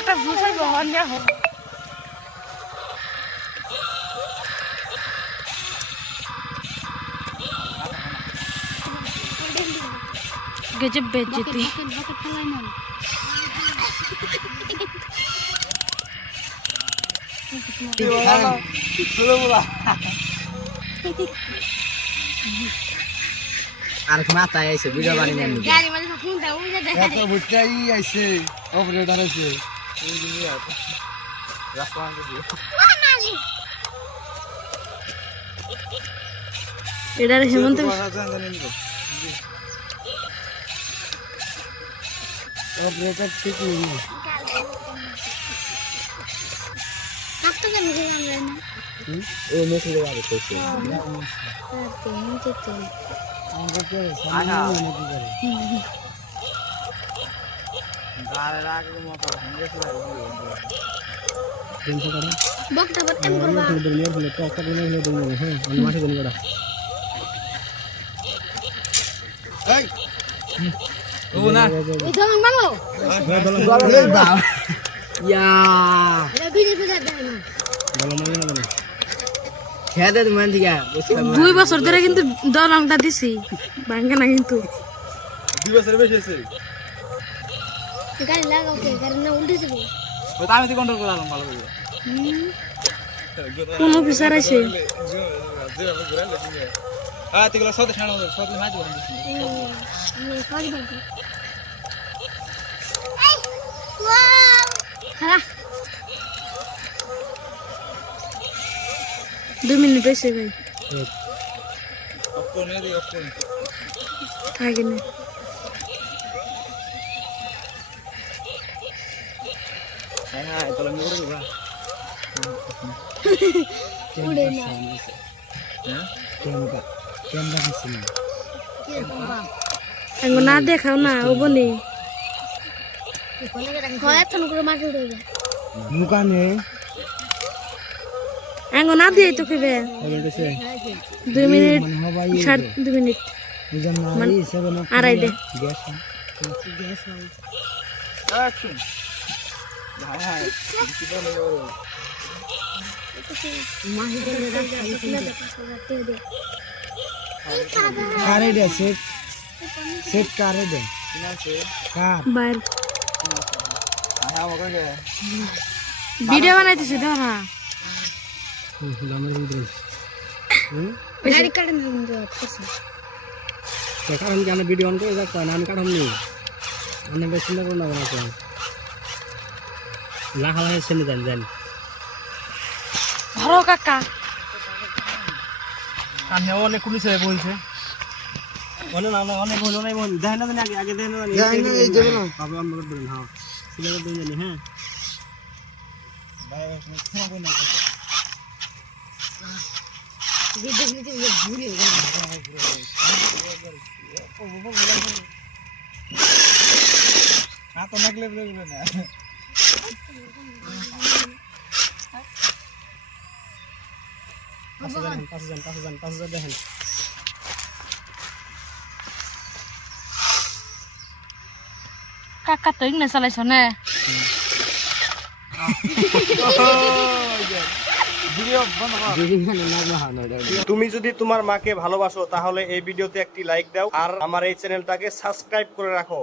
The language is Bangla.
একটা জুসাই বহন যা হোক गजब बेइज्जती আর মাথা আইছে ভিডিও বানিয়ে নেন গাড়ি মানে ফোন দাও ওই যে দেখা এত বুঝাই আইছে ওপরে দাঁড়াইছে এই দিকে রাস্তা আনতেছি এটার হেমন্ত অপারেটর ঠিক নেই নাকটা কেন দিলাম না ও মেসেজ করে কইছে আমরা কি সামনে কি করে গালে রাখে মতো গেছে তিনশো করে বকটা বট এম করবা দুনিয়া বলে তো একটা দিনে হলো দুনিয়া হ্যাঁ আমি মাসে দিন করা এই ও না এই ধরন মানো এই বাবা ইয়া এটা ভিডিও ভিডিও দেন না বলো মানে না খেদে মান দিগা বুঝছিলাম 2 বছর ধরে কিন্তু দরংটা দিছি ভাঙে না কিন্তু 2 বছর বেশি হইছে গাড়ি লাগাও কে গাড়ি না উল্টে যাবে ও তো আমি তো কন্ট্রোল করলাম ভালো করে কোন অফিসার আছে হ্যাঁ তেগুলো সদে ছাড়া সদে মাঝে বন্ধ দিছি হ্যাঁ 2 মিনিট হয়েছে ভাই অফ করে দিই অফ করে আগে না হ্যাঁ তো আমি করে দেব উড়ে না হ্যাঁ ক্যামেরা দিছি না আঙ্গো না দেখাও না ও বনে হয় তখন করে মাটি উড়ে যায় দোকানে আঙ্গো না দিয়ে তো খেবে বলতেছে 2 মিনিট মানে হবাই 2 মিনিট বুঝাম না মানে এই সেভেন আপ আড়াই দে গ্যাস অ্যাকশন হ্যাঁ কি বলে কারে দে সেট সেট কারে দে কিনা আছে কার বাইর হ্যাঁ ওকে ভিডিও বানাইতেছি দাও না লামের ভিতরে গাড়ি কাটে না কিন্তু করছে তো কারণ কি আমি ভিডিও অন করে যাচ্ছি না আমি কাটাম নি আমি বেশ চিন্তা করব না বানাতে লাহা লাহা সেনে জান জান ধরো কাকা আমি অনেক পুলিশ বলছে অনেক না অনেক হলো নাই বল দেখ না জানি আগে দেখ না জানি এই যাবে না বাবা আমরা বলেন হ্যাঁ সিলেক্ট করে জানি হ্যাঁ ভাই ফোন কই না ভিডিও ভিডিও ভুলে গেল না তো নাকলে বলে না পাঁচ হাজার দেখেন কাকা তো ইংলিশ চালাইছ না তুমি যদি তোমার মাকে ভালোবাসো তাহলে এই ভিডিওতে একটি লাইক দাও আর আমার এই চ্যানেলটাকে সাবস্ক্রাইব করে রাখো।